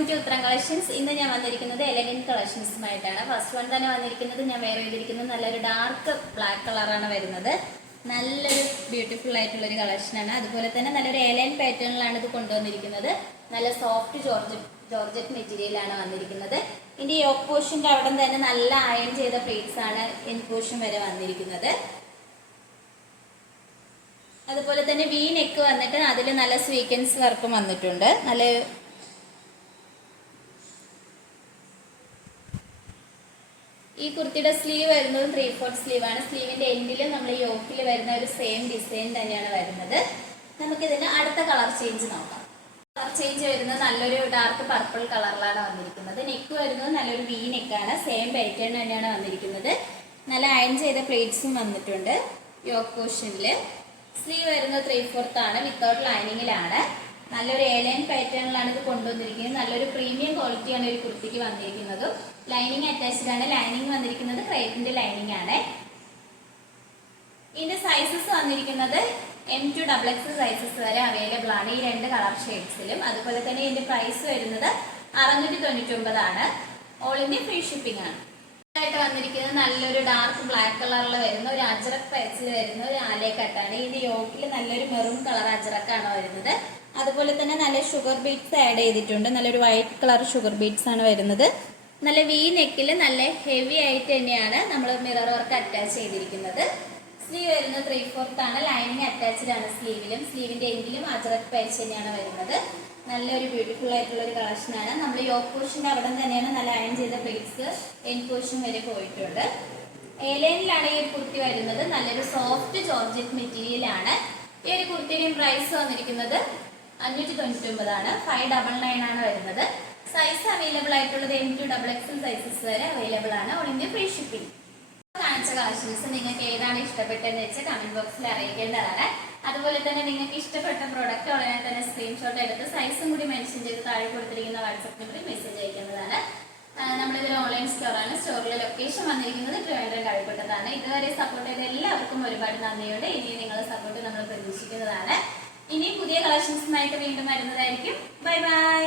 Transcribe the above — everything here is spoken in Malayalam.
വെൽക്കം ടു ഉത്തരം കളക്ഷൻസ്. ഇന്ന് ഞാൻ വന്നിരിക്കുന്നത് എലഗന്റ് കളക്ഷൻസുമായിട്ടാണ്. ഫസ്റ്റ് വൺ തന്നെ വന്നിരിക്കുന്നത് ഞാൻ വേറെ ചെയ്തിരിക്കുന്നത് നല്ലൊരു ഡാർക്ക് ബ്ലാക്ക് കളറാണ് വരുന്നത്. നല്ലൊരു ബ്യൂട്ടിഫുൾ ആയിട്ടുള്ളൊരു കളക്ഷനാണ്. അതുപോലെ തന്നെ നല്ലൊരു എലൈൻ പാറ്റേണിലാണ് ഇത് കൊണ്ടുവന്നിരിക്കുന്നത്. നല്ല സോഫ്റ്റ് ജോർജറ്റ് മെറ്റീരിയലാണ് വന്നിരിക്കുന്നത്. ഇതിന്റെ യോക്ക് പോർഷന്റെ അവിടെ തന്നെ നല്ല അയൺ ചെയ്ത പ്ലേറ്റ്സ് ആണ് എൻ പോർഷൻ വരെ വന്നിരിക്കുന്നത്. അതുപോലെ തന്നെ വി നെക്ക് വന്നിട്ട് അതിൽ നല്ല സ്വീക്വൻസ് വർക്കും വന്നിട്ടുണ്ട്. നല്ല ഈ കുർത്തിയുടെ സ്ലീവ് വരുന്നത് 3/4 സ്ലീവ് ആണ്. സ്ലീവിന്റെ എൻഡിൽ നമ്മൾ യോക്കിൽ വരുന്ന ഒരു സെയിം ഡിസൈൻ തന്നെയാണ് വരുന്നത്. നമുക്കിതിന്റെ അടുത്ത കളർ ചേഞ്ച് നോക്കാം. കളർ ചേഞ്ച് വരുന്നത് നല്ലൊരു ഡാർക്ക് പർപ്പിൾ കളറിലാണ് വന്നിരിക്കുന്നത്. നെക്ക് വരുന്നത് നല്ലൊരു വി നെക്കാണ്. സെയിം പാറ്റേൺ തന്നെയാണ് വന്നിരിക്കുന്നത്. നല്ല അയൺ ചെയ്ത പ്ലേറ്റ്സും വന്നിട്ടുണ്ട് യോക്ക് പോർഷനിൽ. സ്ലീവ് വരുന്നത് 3/4 ആണ്. വിത്തൗട്ട് ലൈനിങ്ങിലാണ്. നല്ലൊരു എലൈൻ പാറ്റേണിലാണ് ഇത് കൊണ്ടുവന്നിരിക്കുന്നത്. നല്ലൊരു പ്രീമിയം ക്വാളിറ്റിയാണ് ഒരു കുർത്തിക്ക് വന്നിരിക്കുന്നത്. ലൈനിങ് അറ്റാച്ച്ഡ് ആണ്. ലൈനിങ് വന്നിരിക്കുന്നത് ക്രേപ്പിന്റെ ലൈനിങ് ആണ്. ഇതിന്റെ സൈസസ് വന്നിരിക്കുന്നത് M to XXL സൈസസ് വരെ അവൈലബിൾ ആണ് ഈ രണ്ട് കളർ ഷെയ്ഡ്സിലും. അതുപോലെ തന്നെ ഇതിന്റെ പ്രൈസ് വരുന്നത് 699 ആണ്. ഓൾ ഇന്ത്യ ഫ്രീ ഷിപ്പിംഗ് ആണ്. ആയിട്ട് വന്നിരിക്കുന്നത് നല്ലൊരു ഡാർക്ക് ബ്ലാക്ക് കളറിൽ വരുന്ന ഒരു അജറക് പാച്ചിൽ വരുന്ന ഒരു ആലേക്കട്ടാണ്. ഇതിന്റെ യോക്കിൽ നല്ലൊരു മെറൂൺ കളർ അജറക്കാണ് വരുന്നത്. അതുപോലെ തന്നെ നല്ല ഷുഗർ ബീഡ്സ് ആഡ് ചെയ്തിട്ടുണ്ട്. നല്ലൊരു വൈറ്റ് കളർ ഷുഗർ ബീഡ്സ് ആണ് വരുന്നത്. നല്ല വി നെക്കിൽ നല്ല ഹെവി ആയിട്ട് തന്നെയാണ് നമ്മൾ മിറർ വർക്ക് അറ്റാച്ച് ചെയ്തിരിക്കുന്നത്. സ്ലീവ് വരുന്നത് 3/4 ആണ്. ലൈനിങ് അറ്റാച്ച്ഡ് ആണ് സ്ലീവിലും. സ്ലീവിന്റെ എൻഡിലും അജറക് പാച്ച് തന്നെയാണ് വരുന്നത്. നല്ലൊരു ബ്യൂട്ടിഫുൾ ആയിട്ടുള്ള ഒരു കളക്ഷനാണ്. നമ്മൾ യോക്ക് പോർഷന്റെ അവിടെ തന്നെയാണ് നല്ല അയൺ ചെയ്ത പ്ലേറ്റ്സ് എൻ പോർഷൻ വരെ പോയിട്ടുണ്ട്. എലൈനിലാണ് ഈ ഒരു കുർത്തി വരുന്നത്. നല്ലൊരു സോഫ്റ്റ് ജോർജറ്റ് മെറ്റീരിയൽ ആണ്. ഈ ഒരു കുർത്തിയുടെയും പ്രൈസ് വന്നിരിക്കുന്നത് 599 ആണ്. 599 ആണ് വരുന്നത്. സൈസ് അവൈലബിൾ ആയിട്ടുള്ളത് M to XXL സൈസസ് വരെ അവൈലബിൾ ആണ്. All India free shipping. കാണിച്ച കളക്ഷൻസ് നിങ്ങൾക്ക് ഏതാണ് ഇഷ്ടപ്പെട്ടതെന്ന് വെച്ചാൽ കമന്റ് ബോക്സിൽ അറിയിക്കേണ്ടതാണ്. അതുപോലെ തന്നെ നിങ്ങൾക്ക് ഇഷ്ടപ്പെട്ട പ്രോഡക്റ്റ് ഉടനെ തന്നെ സ്ക്രീൻഷോട്ട് എടുത്ത് സൈസും കൂടി മെൻഷൻ ചെയ്ത് താഴെ കൊടുത്തിരിക്കുന്ന വാട്സ്ആപ്പ് നമ്പറിൽ മെസ്സേജ് അയക്കേണ്ടതാണ്. നമ്മളിതൊരു ഓൺലൈൻ സ്റ്റോറാണ്. സ്റ്റോറിലെ ലൊക്കേഷൻ വന്നിരിക്കുന്നത് ട്രിവാൻഡ്രം കഴക്കൂട്ടത്താണ്. ഇതുവരെ സപ്പോർട്ട് ചെയ്ത എല്ലാവർക്കും ഒരുപാട് നന്ദിയുണ്ട്. ഇനി നിങ്ങളുടെ സപ്പോർട്ട് നമ്മൾ പ്രതീക്ഷിക്കുന്നതാണ്. ഇനി പുതിയ കളക്ഷൻസുമായിട്ട് വീണ്ടും വരുന്നതായിരിക്കും. Bye bye.